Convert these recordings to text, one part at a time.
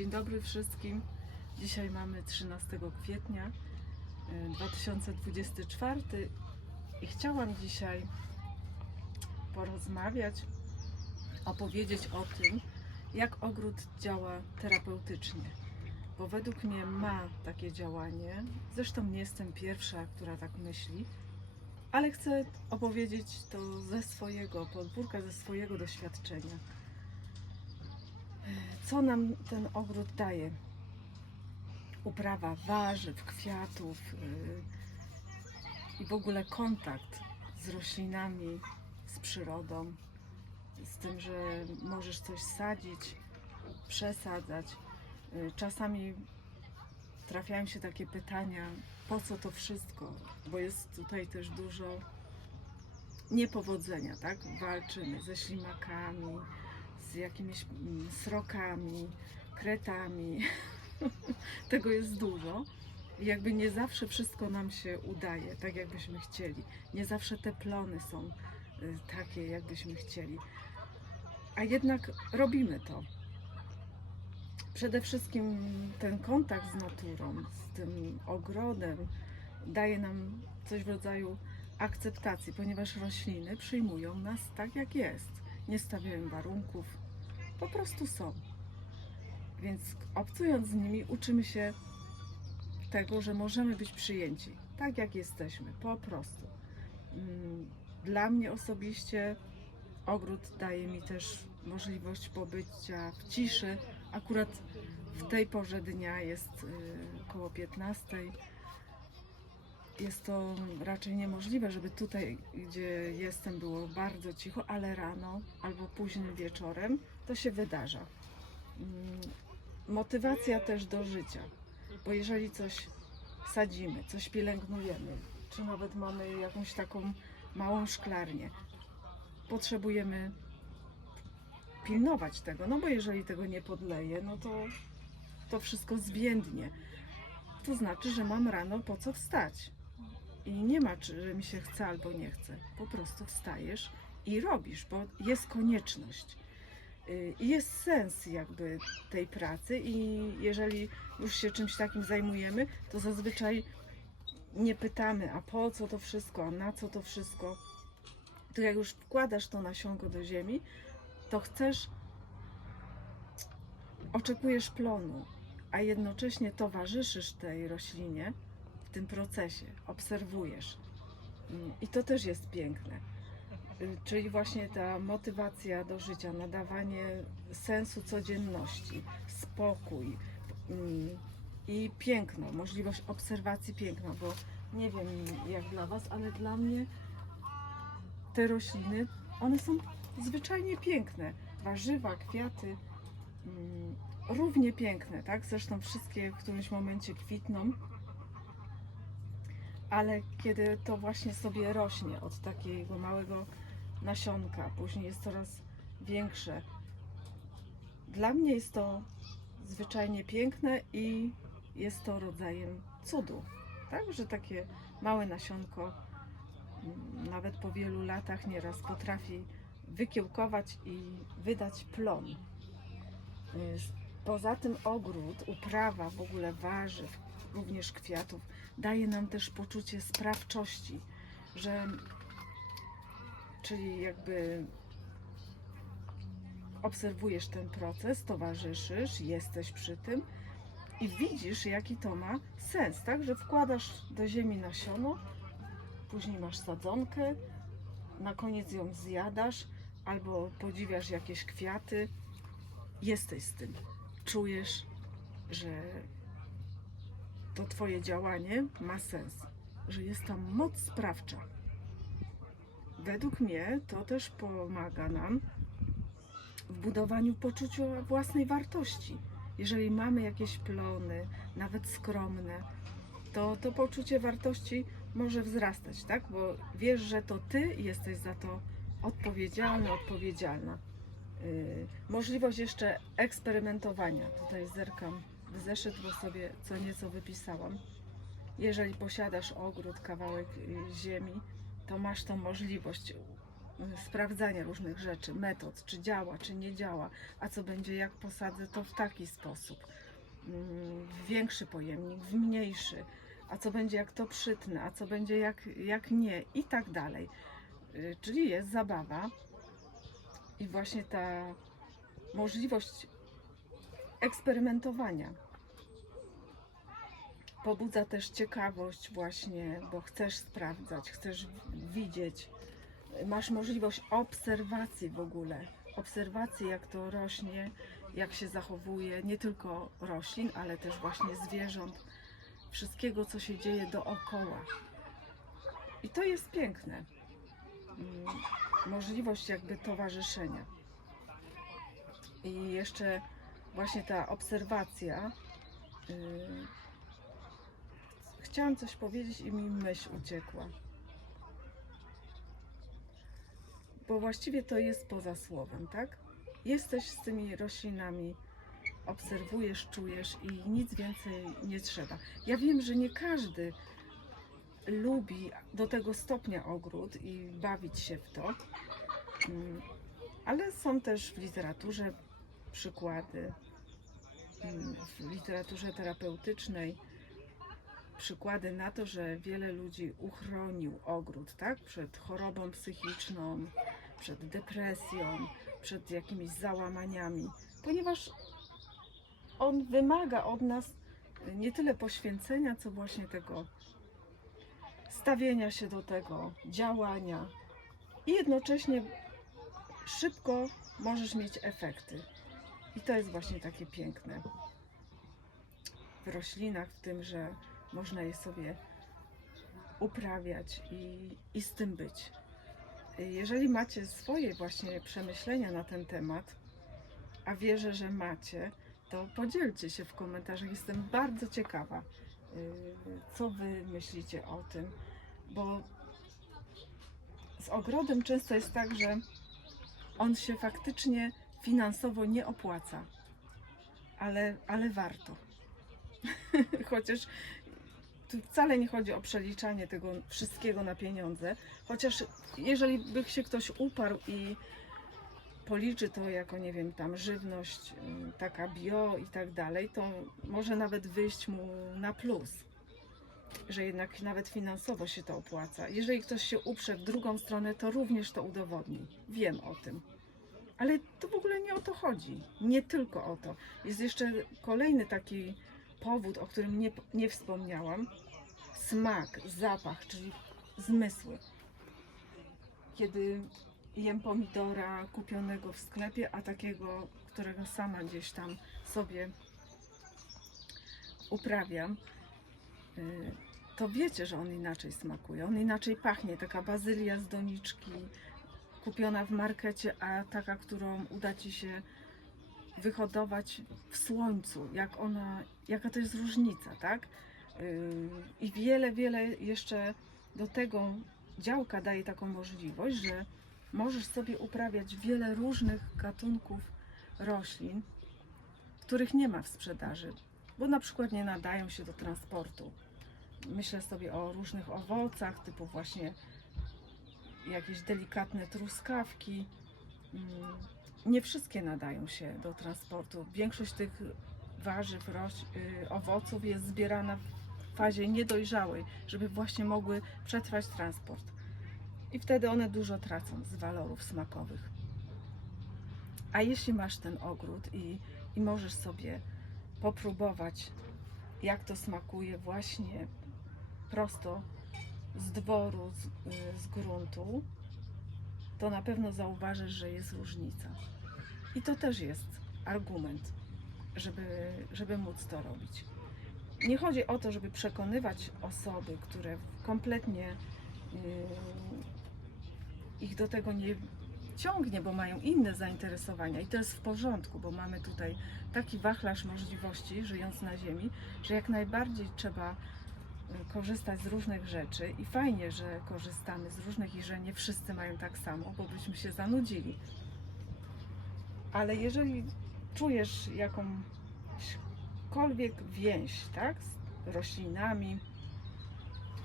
Dzień dobry wszystkim. Dzisiaj mamy 13 kwietnia e, 2024 i chciałam dzisiaj porozmawiać, opowiedzieć o tym, jak ogród działa terapeutycznie. Bo według mnie ma takie działanie. Zresztą nie jestem pierwsza, która tak myśli, ale chcę opowiedzieć to ze swojego podwórka, ze swojego doświadczenia co nam ten ogród daje. Uprawa warzyw, kwiatów yy, i w ogóle kontakt z roślinami, z przyrodą, z tym, że możesz coś sadzić, przesadzać. Yy, Czasami trafiają się takie pytania, po co to wszystko, bo jest tutaj też dużo niepowodzenia, tak? Walczymy ze ślimakami, z jakimiś mm, srokami, kretami. Tego jest dużo. I jakby nie zawsze wszystko nam się udaje, tak jakbyśmy chcieli. Nie zawsze te plony są y, takie, jakbyśmy chcieli. A jednak robimy to. Przede wszystkim ten kontakt z naturą, z tym ogrodem daje nam coś w rodzaju akceptacji, ponieważ rośliny przyjmują nas tak, jak jest nie stawiają warunków, po prostu są. Więc obcując z nimi, uczymy się tego, że możemy być przyjęci tak, jak jesteśmy, po prostu. Mm, Dla mnie osobiście ogród daje mi też możliwość pobycia w ciszy. Akurat w tej porze dnia jest y, około 15 jest to raczej niemożliwe, żeby tutaj, gdzie jestem, było bardzo cicho, ale rano albo późnym wieczorem to się wydarza. Mm, Motywacja też do życia, bo jeżeli coś sadzimy, coś pielęgnujemy, czy nawet mamy jakąś taką małą szklarnię, potrzebujemy pilnować tego, no bo jeżeli tego nie podleję, no to to wszystko zwiędnie. To znaczy, że mam rano po co wstać. I nie ma, czy że mi się chce albo nie chce. Po prostu wstajesz i robisz, bo jest konieczność. Y, I jest sens jakby tej pracy i jeżeli już się czymś takim zajmujemy, to zazwyczaj nie pytamy, a po co to wszystko, a na co to wszystko. To jak już wkładasz to nasionko do ziemi, to chcesz, oczekujesz plonu, a jednocześnie towarzyszysz tej roślinie w tym procesie, obserwujesz. Mm, I to też jest piękne. Y, Czyli właśnie ta motywacja do życia, nadawanie sensu codzienności, spokój mm, i piękno, możliwość obserwacji piękna, bo nie wiem jak dla Was, ale dla mnie te rośliny, one są zwyczajnie piękne. Warzywa, kwiaty, mm, równie piękne, tak? Zresztą wszystkie w którymś momencie kwitną, ale kiedy to właśnie sobie rośnie od takiego małego nasionka, później jest coraz większe. Dla mnie jest to zwyczajnie piękne i jest to rodzajem cudu, tak? Że takie małe nasionko mm, nawet po wielu latach nieraz potrafi wykiełkować i wydać plon. Y, Poza tym ogród, uprawa w ogóle warzyw, również kwiatów, daje nam też poczucie sprawczości, że czyli jakby obserwujesz ten proces, towarzyszysz, jesteś przy tym i widzisz, jaki to ma sens, tak? Że wkładasz do ziemi nasiono, później masz sadzonkę, na koniec ją zjadasz albo podziwiasz jakieś kwiaty, jesteś z tym. Czujesz, że to Twoje działanie ma sens, że jest tam moc sprawcza. Według mnie to też pomaga nam w budowaniu poczucia własnej wartości. Jeżeli mamy jakieś plony, nawet skromne, to to poczucie wartości może wzrastać, tak? Bo wiesz, że to ty jesteś za to odpowiedzialny, odpowiedzialna. Yy, możliwość jeszcze eksperymentowania. Tutaj zerkam w zeszyt, bo sobie co nieco wypisałam. Jeżeli posiadasz ogród, kawałek y, ziemi, to masz tą możliwość y, sprawdzania różnych rzeczy, metod, czy działa, czy nie działa, a co będzie, jak posadzę to w taki sposób. Mm, W większy pojemnik, w mniejszy, a co będzie, jak to przytnę, a co będzie, jak, jak nie, i tak dalej. Y, Czyli jest zabawa i właśnie ta możliwość eksperymentowania pobudza też ciekawość właśnie, bo chcesz sprawdzać, chcesz widzieć. Masz możliwość obserwacji w ogóle. Obserwacji jak to rośnie, jak się zachowuje, nie tylko roślin, ale też właśnie zwierząt, wszystkiego co się dzieje dookoła. I to jest piękne. Mm, Możliwość jakby towarzyszenia. I jeszcze właśnie ta obserwacja. Yy, chciałam coś powiedzieć i mi myśl uciekła. Bo właściwie to jest poza słowem, tak? Jesteś z tymi roślinami, obserwujesz, czujesz i nic więcej nie trzeba. Ja wiem, że nie każdy lubi do tego stopnia ogród i bawić się w to, Mm, ale są też w literaturze przykłady, mm, w literaturze terapeutycznej przykłady na to, że wiele ludzi uchronił ogród, tak? Przed chorobą psychiczną, przed depresją, przed jakimiś załamaniami, ponieważ on wymaga od nas nie tyle poświęcenia, co właśnie tego stawienia się do tego, działania i jednocześnie szybko możesz mieć efekty. I to jest właśnie takie piękne w roślinach, w tym, że można je sobie uprawiać i, i z tym być. Jeżeli macie swoje właśnie przemyślenia na ten temat, a wierzę, że macie, to podzielcie się w komentarzach. Jestem bardzo ciekawa, yy, co wy myślicie o tym, bo z ogrodem często jest tak, że on się faktycznie finansowo nie opłaca, ale, ale warto. Chociaż tu wcale nie chodzi o przeliczanie tego wszystkiego na pieniądze, chociaż jeżeli by się ktoś uparł i policzy to jako, nie wiem, tam żywność y, taka bio i tak dalej, to może nawet wyjść mu na plus, że jednak nawet finansowo się to opłaca. Jeżeli ktoś się uprze w drugą stronę, to również to udowodni. Wiem o tym. Ale to w ogóle nie o to chodzi. Nie tylko o to. Jest jeszcze kolejny taki powód, o którym nie, nie wspomniałam. Smak, zapach, czyli zmysły. Kiedy jem pomidora kupionego w sklepie, a takiego, którego sama gdzieś tam sobie uprawiam, y, to wiecie, że on inaczej smakuje. On inaczej pachnie. Taka bazylia z doniczki, kupiona w markecie, a taka, którą uda Ci się wyhodować w słońcu, jak ona, jaka to jest różnica, tak? Yy, I wiele, wiele jeszcze do tego działka daje taką możliwość, że możesz sobie uprawiać wiele różnych gatunków roślin, których nie ma w sprzedaży, bo na przykład nie nadają się do transportu. Myślę sobie o różnych owocach, typu właśnie jakieś delikatne truskawki. Mm, Nie wszystkie nadają się do transportu. Większość tych warzyw, roś, y, owoców jest zbierana w fazie niedojrzałej, żeby właśnie mogły przetrwać transport. I wtedy one dużo tracą z walorów smakowych. A jeśli masz ten ogród i, i możesz sobie popróbować, jak to smakuje właśnie prosto z dworu, z, y, z gruntu, to na pewno zauważysz, że jest różnica. I to też jest argument, żeby, żeby móc to robić. Nie chodzi o to, żeby przekonywać osoby, które kompletnie y, ich do tego nie ciągnie, bo mają inne zainteresowania i to jest w porządku, bo mamy tutaj taki wachlarz możliwości, żyjąc na Ziemi, że jak najbardziej trzeba korzystać z różnych rzeczy i fajnie, że korzystamy z różnych i że nie wszyscy mają tak samo, bo byśmy się zanudzili. Ale jeżeli czujesz jakąśkolwiek więź, tak, z roślinami,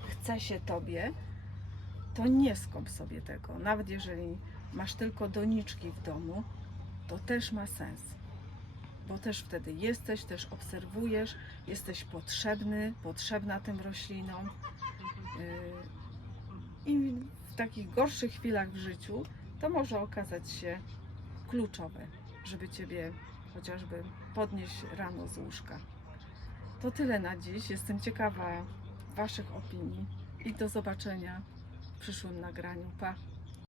chce się tobie, to nie skąp sobie tego. Nawet jeżeli masz tylko doniczki w domu, to też ma sens. Bo też wtedy jesteś, też obserwujesz, jesteś potrzebny, potrzebna tym roślinom. Yy, I w takich gorszych chwilach w życiu to może okazać się kluczowe, żeby Ciebie chociażby podnieść rano z łóżka. To tyle na dziś. Jestem ciekawa Waszych opinii i do zobaczenia w przyszłym nagraniu. Pa!